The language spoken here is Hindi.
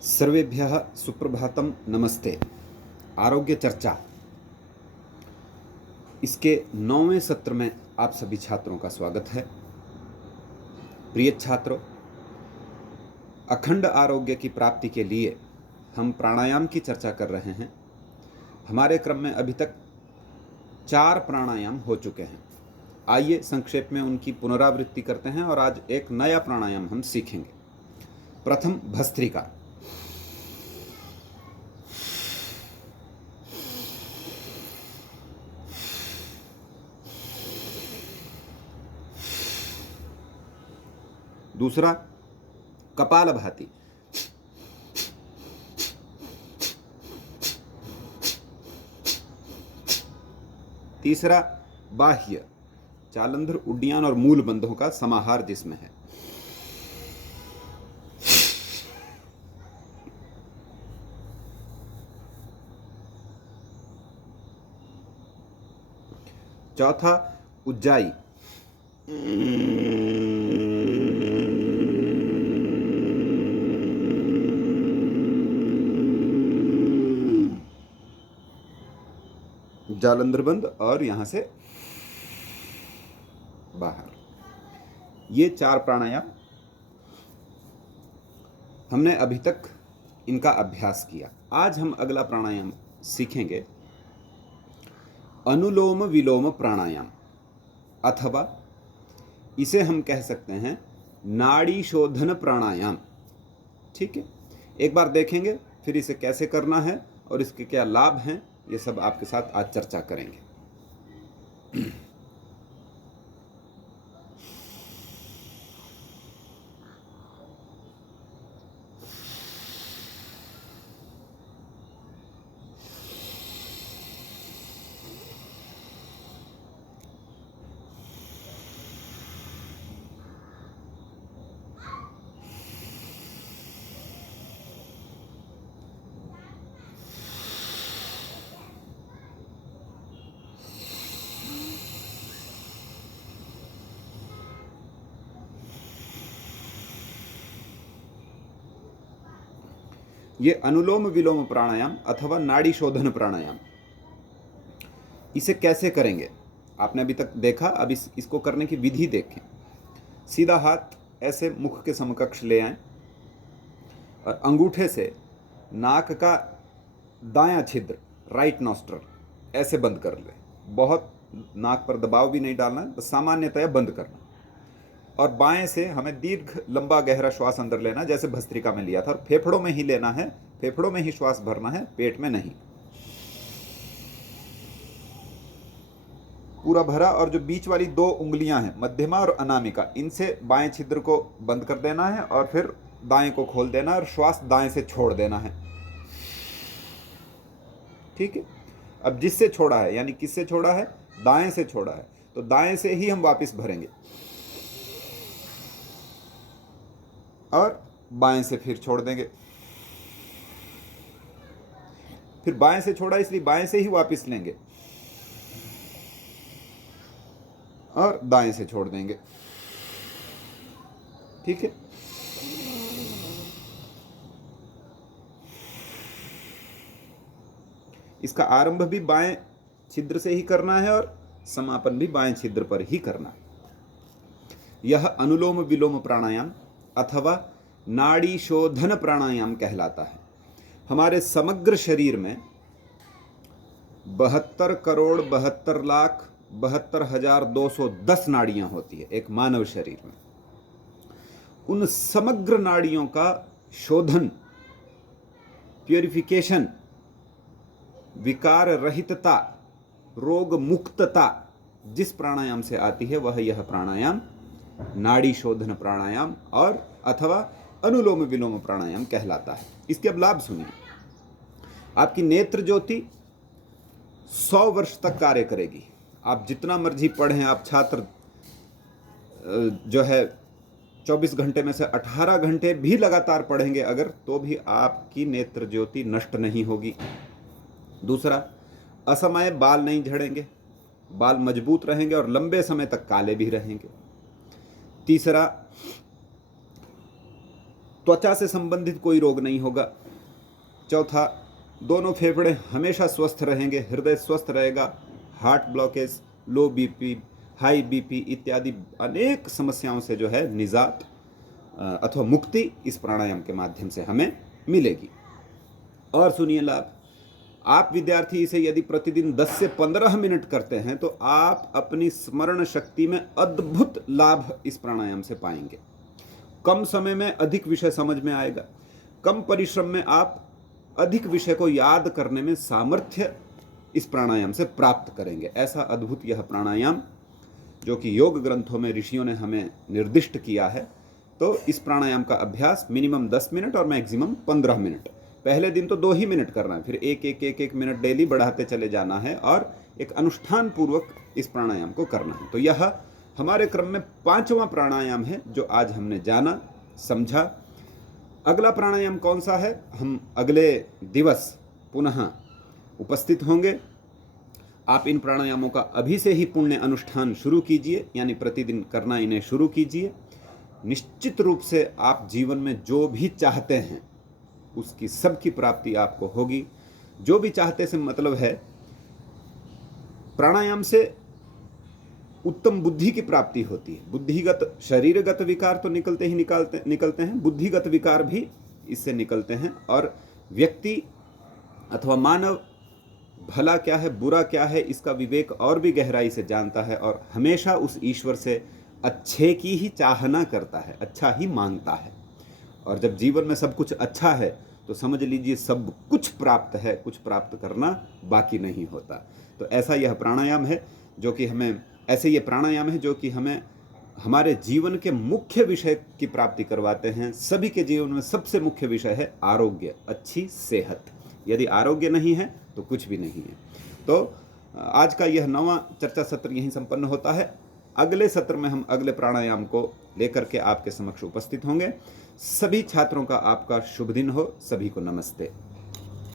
सर्वेभ्यः सुप्रभातम, नमस्ते। आरोग्य चर्चा इसके 9वें सत्र में आप सभी छात्रों का स्वागत है। प्रिय छात्रों, अखंड आरोग्य की प्राप्ति के लिए हम प्राणायाम की चर्चा कर रहे हैं। हमारे क्रम में अभी तक 4 प्राणायाम हो चुके हैं। आइए संक्षेप में उनकी पुनरावृत्ति करते हैं और आज एक नया प्राणायाम हम सीखेंगे। प्रथम भस्त्रिका। दूसरा कपालभाति। तीसरा बाह्य, जालंधर, उड्डयन और मूल बंधों का समाहार जिसमें है। चौथा उज्जाई। जालंधर बंद और यहां से बाहर। ये 4 प्राणायाम हमने अभी तक इनका अभ्यास किया। आज हम अगला प्राणायाम सीखेंगे, अनुलोम विलोम प्राणायाम, अथवा इसे हम कह सकते हैं नाड़ी शोधन प्राणायाम। ठीक है, एक बार देखेंगे, फिर इसे कैसे करना है और इसके क्या लाभ हैं, ये सब आपके साथ आज चर्चा करेंगे। ये अनुलोम विलोम प्राणायाम अथवा नाड़ी शोधन प्राणायाम, इसे कैसे करेंगे आपने अभी तक देखा। अब इसको करने की विधि देखें। सीधा हाथ ऐसे मुख के समकक्ष ले आएं और अंगूठे से नाक का दायां छिद्र, राइट नॉस्ट्रल, ऐसे बंद कर ले। बहुत नाक पर दबाव भी नहीं डालना है, बस सामान्यतया बंद करना। और बाएं से हमें दीर्घ लंबा गहरा श्वास अंदर लेना, जैसे भस्त्रिका में लिया था, और फेफड़ों में ही लेना है, फेफड़ों में ही श्वास भरना है, पेट में नहीं। पूरा भरा, और जो बीच वाली 2 उंगलियां हैं, मध्यमा और अनामिका, इनसे बाएं छिद्र को बंद कर देना है और फिर दाएं को खोल देना और श्वास दाएं से छोड़ देना है। ठीक है, अब जिससे छोड़ा है, यानी किससे छोड़ा है, दाएं से छोड़ा है, तो दाएं से ही हम वापस भरेंगे और बाएं से फिर छोड़ देंगे। फिर बाएं से छोड़ा इसलिए बाएं से ही वापस लेंगे और दाएं से छोड़ देंगे। ठीक है, इसका आरंभ भी बाएं छिद्र से ही करना है और समापन भी बाएं छिद्र पर ही करना है। यह अनुलोम विलोम प्राणायाम अथवा नाड़ी शोधन प्राणायाम कहलाता है। हमारे समग्र शरीर में 72,72,72,210 नाड़ियां होती है एक मानव शरीर में। उन समग्र नाड़ियों का शोधन, प्यूरिफिकेशन, विकार रहितता, रोग मुक्तता जिस प्राणायाम से आती है, वह यह प्राणायाम नाड़ी शोधन प्राणायाम और अथवा अनुलोम विलोम प्राणायाम कहलाता है। इसके अब लाभ सुनिए। आपकी नेत्र ज्योति 100 वर्ष तक कार्य करेगी। आप जितना मर्जी पढ़ें, आप छात्र जो है 24 घंटे में से 18 घंटे भी लगातार पढ़ेंगे अगर, तो भी आपकी नेत्र ज्योति नष्ट नहीं होगी। दूसरा, असमय बाल नहीं झड़ेंगे, बाल मजबूत रहेंगे और लंबे समय तक काले भी रहेंगे। तीसरा, त्वचा से संबंधित कोई रोग नहीं होगा। चौथा, दोनों फेफड़े हमेशा स्वस्थ रहेंगे, हृदय स्वस्थ रहेगा, हार्ट ब्लॉकेज, लो बीपी, हाई बीपी इत्यादि अनेक समस्याओं से जो है निजात अथवा मुक्ति इस प्राणायाम के माध्यम से हमें मिलेगी। और सुनिए लाभ, आप विद्यार्थी इसे यदि प्रतिदिन 10 से 15 मिनट करते हैं तो आप अपनी स्मरण शक्ति में अद्भुत लाभ इस प्राणायाम से पाएंगे। कम समय में अधिक विषय समझ में आएगा, कम परिश्रम में आप अधिक विषय को याद करने में सामर्थ्य इस प्राणायाम से प्राप्त करेंगे। ऐसा अद्भुत यह प्राणायाम जो कि योग ग्रंथों में ऋषियों ने हमें निर्दिष्ट किया है। तो इस प्राणायाम का अभ्यास मिनिमम 10 मिनट और मैक्सिमम 15 मिनट, पहले दिन तो 2 ही मिनट करना है, फिर एक मिनट डेली बढ़ाते चले जाना है और एक अनुष्ठान पूर्वक इस प्राणायाम को करना है। तो यह हमारे क्रम में 5वां प्राणायाम है जो आज हमने जाना, समझा। अगला प्राणायाम कौन सा है, हम अगले दिवस पुनः उपस्थित होंगे। आप इन प्राणायामों का अभी से ही पुण्य अनुष्ठान शुरू कीजिए, यानी प्रतिदिन करना इन्हें शुरू कीजिए। निश्चित रूप से आप जीवन में जो भी चाहते हैं उसकी सबकी प्राप्ति आपको होगी। जो भी चाहते से मतलब है, प्राणायाम से उत्तम बुद्धि की प्राप्ति होती है। बुद्धिगत शरीरगत विकार तो निकलते हैं, बुद्धिगत विकार भी इससे निकलते हैं और व्यक्ति अथवा मानव भला क्या है बुरा क्या है इसका विवेक और भी गहराई से जानता है और हमेशा उस ईश्वर से अच्छे की ही चाहना करता है, अच्छा ही मांगता है। और जब जीवन में सब कुछ अच्छा है तो समझ लीजिए सब कुछ प्राप्त है, कुछ प्राप्त करना बाकी नहीं होता। तो ऐसा यह प्राणायाम है जो कि हमें, ऐसे ये प्राणायाम है जो कि हमें हमारे जीवन के मुख्य विषय की प्राप्ति करवाते हैं। सभी के जीवन में सबसे मुख्य विषय है आरोग्य, अच्छी सेहत। यदि आरोग्य नहीं है तो कुछ भी नहीं है। तो आज का यह 9वां चर्चा सत्र यहीं संपन्न होता है। अगले सत्र में हम अगले प्राणायाम को लेकर के आपके समक्ष उपस्थित होंगे। सभी छात्रों का आपका शुभ दिन हो। सभी को नमस्ते।